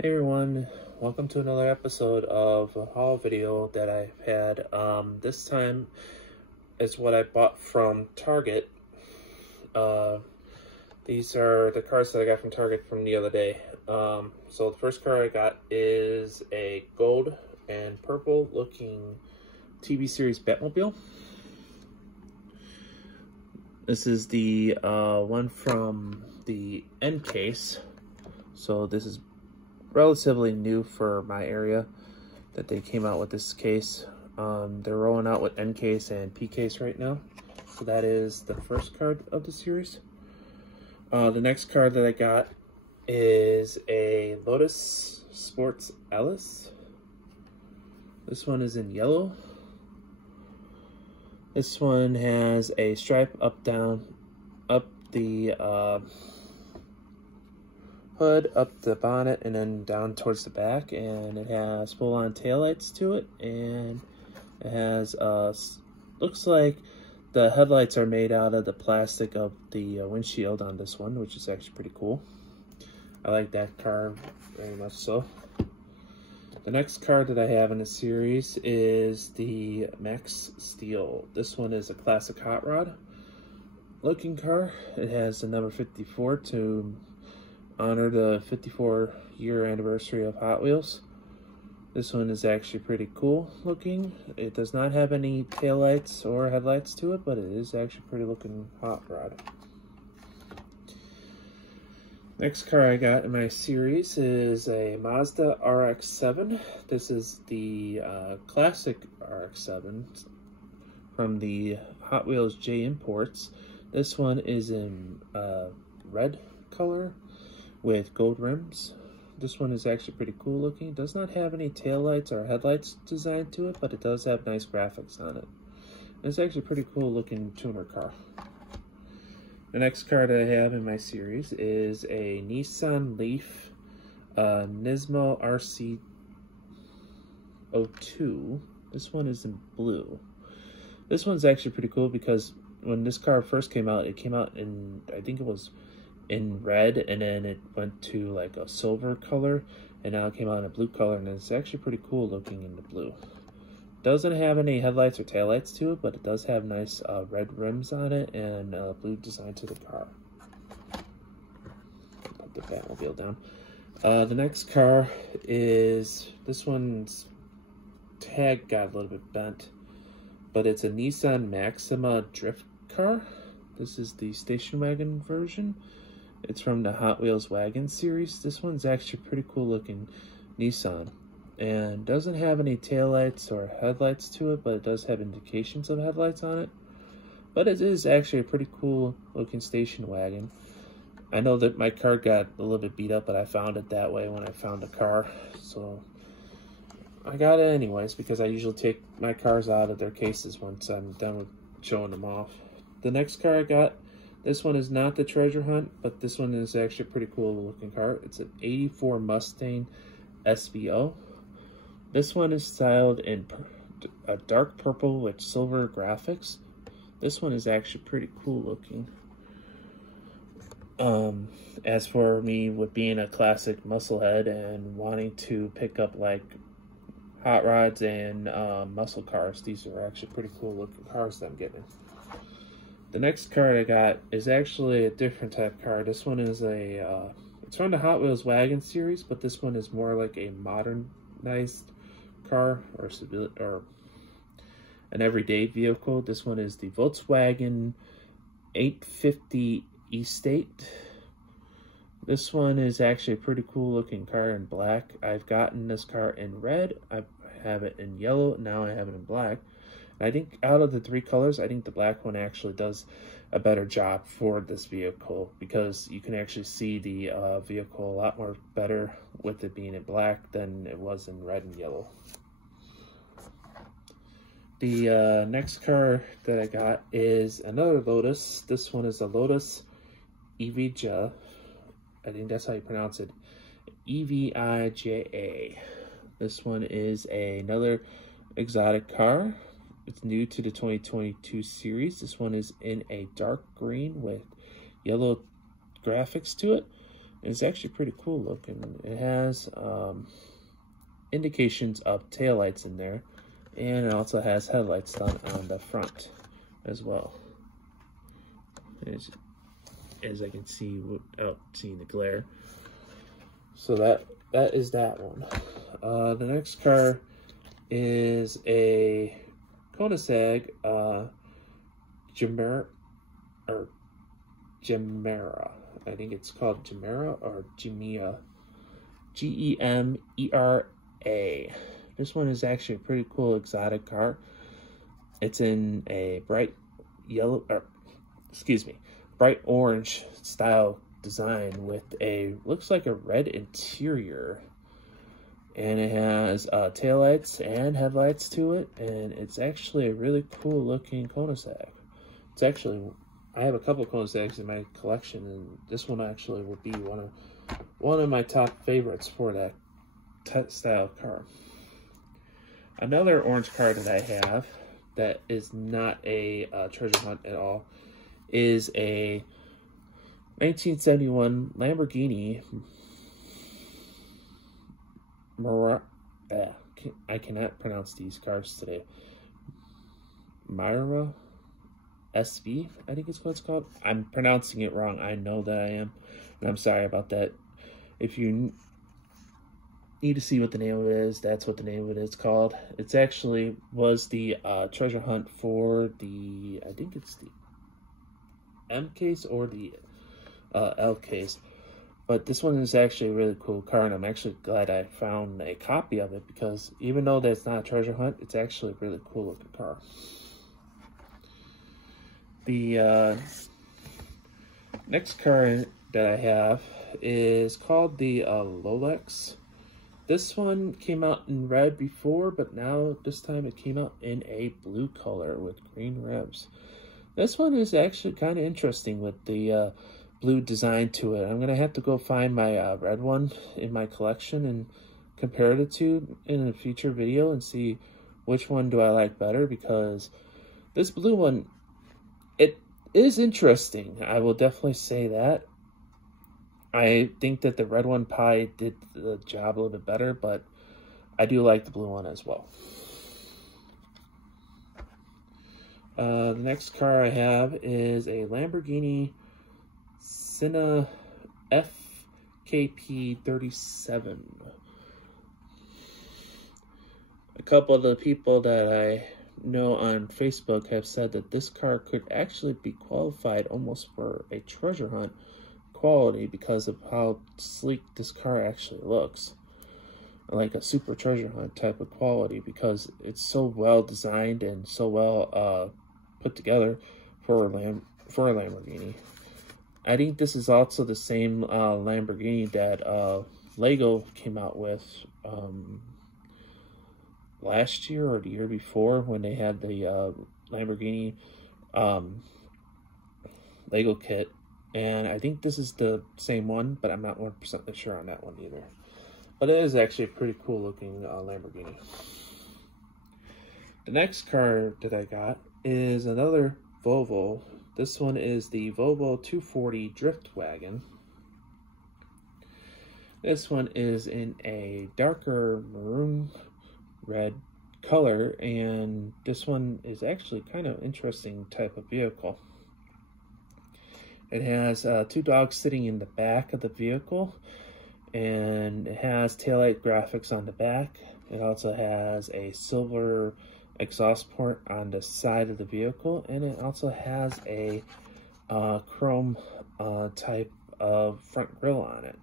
Hey everyone, welcome to another episode of a haul video that I've had. This time is what I bought from Target. These are the cards that I got from Target from the other day. So the first card I got is a gold and purple looking TV series Batmobile. This is the one from the end case. So this is relatively new for my area that they came out with this case. They're rolling out with N case and P case right now. So that is the first card of the series. The next card that I got is a Lotus Sports Alice. This one is in yellow. This one has a stripe up the hood, up the bonnet, and then down towards the back, and it has full-on taillights to it, and it has looks like the headlights are made out of the plastic of the windshield on this one, which is actually pretty cool. I like that car very much so. The next card that I have in the series is the Max Steel. This one is a classic hot rod looking car. It has the number 54 to honor the 54-year anniversary of Hot Wheels. This one is actually pretty cool looking. It does not have any taillights or headlights to it, but it is actually pretty looking hot rod. Next car I got in my series is a Mazda RX-7. This is the classic RX-7 from the Hot Wheels J Imports. This one is in red color with gold rims. This one is actually pretty cool looking. It does not have any taillights or headlights designed to it, but it does have nice graphics on it. It's actually a pretty cool looking tuner car. The next car that I have in my series is a Nissan Leaf Nismo RC02. This one is in blue. This one's actually pretty cool because when this car first came out, it came out in, I think it was in red, and then it went to like a silver color, and now it came out in a blue color, and it's actually pretty cool looking in the blue. Doesn't have any headlights or taillights to it, but it does have nice red rims on it and blue design to the car. Put the Batmobile down. The next car is, this one's tag got a little bit bent, but it's a Nissan Maxima drift car. This is the station wagon version. It's from the Hot Wheels Wagon series. This one's actually pretty cool looking Nissan, and doesn't have any taillights or headlights to it, but it does have indications of headlights on it. But it is actually a pretty cool looking station wagon. I know that my car got a little bit beat up, but I found it that way when I found the car. So I got it anyways, because I usually take my cars out of their cases once I'm done with showing them off. The next car I got, this one is not the Treasure Hunt, but this one is actually a pretty cool looking car. It's an 84 Mustang SVO. This one is styled in a dark purple with silver graphics. This one is actually pretty cool looking. As for me with being a classic musclehead and wanting to pick up like hot rods and muscle cars, these are actually pretty cool looking cars that I'm getting. The next card I got is actually a different type of car. This one is it's from the Hot Wheels Wagon series, but this one is more like a modernized car or an everyday vehicle. This one is the Volkswagen 850 E-State. This one is actually a pretty cool looking car in black. I've gotten this car in red, I have it in yellow, now I have it in black. I think out of the three colors, I think the black one actually does a better job for this vehicle, because you can actually see the vehicle a lot more better with it being in black than it was in red and yellow. The next car that I got is another Lotus. This one is a Lotus Evija. I think that's how you pronounce it. Evija. This one is another exotic car. It's new to the 2022 series. This one is in a dark green with yellow graphics to it. It's actually pretty cool looking. It has indications of taillights in there, and it also has headlights done on the front as well. As I can see without seeing the glare. So that is that one. The next car is a Koenigsegg Gemera. I think it's called Gemera or Gemera. Gemera. This one is actually a pretty cool exotic car. It's in a bright yellow, bright orange style design with looks like a red interior. And it has taillights and headlights to it, and it's actually a really cool looking Koenigsegg. It's actually, I have a couple of Koenigsegg's in my collection, and this one actually would be one of my top favorites for that style car. Another orange car that I have that is not a treasure hunt at all is a 1971 Lamborghini I cannot pronounce these cars today. Myra SV, I think is what it's called. I'm pronouncing it wrong. I know that I am, and I'm sorry about that. If you need to see what the name of it is, that's what the name of it is called. It's actually was the treasure hunt for the, I think it's the M case or the L case. But this one is actually a really cool car, and I'm actually glad I found a copy of it, because even though that's not a treasure hunt, it's actually a really cool looking car. The next car that I have is called the Lolex. This one came out in red before, but now this time it came out in a blue color with green rims. This one is actually kind of interesting with the blue design to it. I'm gonna have to go find my red one in my collection and compare the two in a future video and see which one do I like better, because this blue one, it is interesting. I will definitely say that. I think that the red one probably did the job a little bit better, but I do like the blue one as well. The next car I have is a Lamborghini Sienna FKP37. A couple of the people that I know on Facebook have said that this car could actually be qualified almost for a treasure hunt quality because of how sleek this car actually looks. Like a super treasure hunt type of quality, because it's so well designed and so well put together for a Lamborghini. I think this is also the same Lamborghini that Lego came out with last year or the year before, when they had the Lamborghini Lego kit. And I think this is the same one, but I'm not 100% sure on that one either. But it is actually a pretty cool looking Lamborghini. The next car that I got is another Volvo. This one is the Volvo 240 Drift Wagon. This one is in a darker maroon red color, and this one is actually kind of interesting type of vehicle. It has two dogs sitting in the back of the vehicle, and it has taillight graphics on the back. It also has a silver exhaust port on the side of the vehicle, and it also has a chrome type of front grille on it.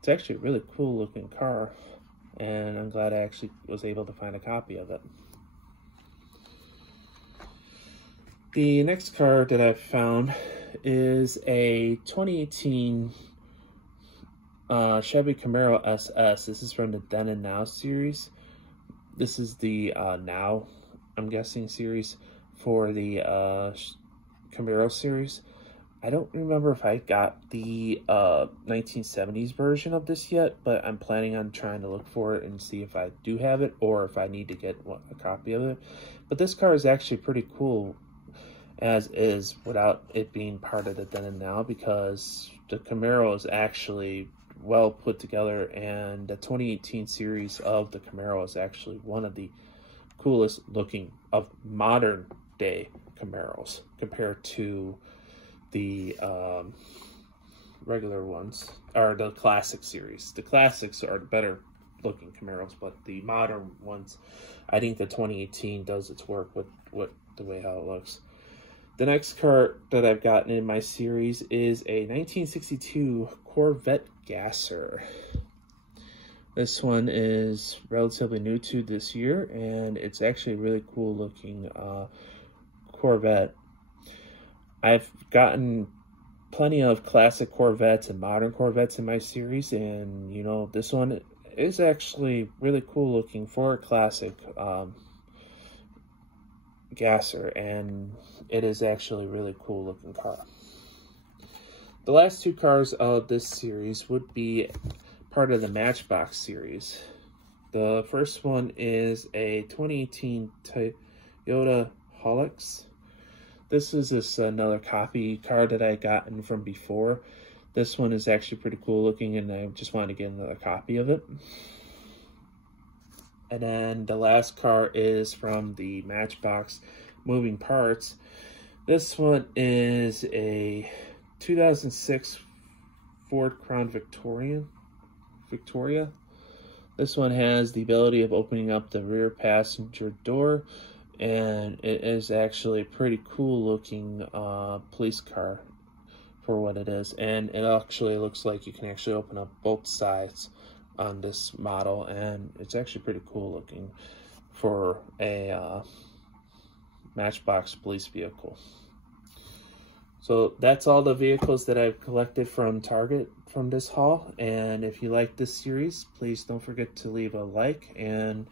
It's actually a really cool looking car, and I'm glad I actually was able to find a copy of it. The next car that I've found is a 2018 Chevy Camaro SS. This is from the Then and Now series. This is the Now, I'm guessing, series for the Camaro series. I don't remember if I got the 1970s version of this yet, but I'm planning on trying to look for it and see if I do have it or if I need to get a copy of it. But this car is actually pretty cool as is without it being part of the Then and Now, because the Camaro is actually well put together, and the 2018 series of the Camaro is actually one of the coolest looking of modern day Camaros compared to the regular ones, or the classic series. The classics are the better looking Camaros, but the modern ones, I think the 2018 does its work with the way how it looks. The next car that I've gotten in my series is a 1962 Corvette Gasser. This one is relatively new to this year, and it's actually a really cool looking Corvette. I've gotten plenty of classic Corvettes and modern Corvettes in my series, and you know, this one is actually really cool looking for a classic Gasser, and it is actually a really cool looking car. The last two cars of this series would be part of the Matchbox series. The first one is a 2018 Toyota Hilux. This is another copy car that I gotten from before. This one is actually pretty cool looking, and I just wanted to get another copy of it. And then the last car is from the Matchbox Moving Parts. This one is a 2006 Ford Crown Victoria. This one has the ability of opening up the rear passenger door, and it is actually a pretty cool looking police car for what it is. And it actually looks like you can actually open up both sides on this model, and it's actually pretty cool looking for a Matchbox police vehicle. So that's all the vehicles that I've collected from Target from this haul, and if you like this series, please don't forget to leave a like, and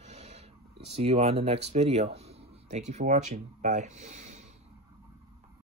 see you on the next video. Thank you for watching. Bye.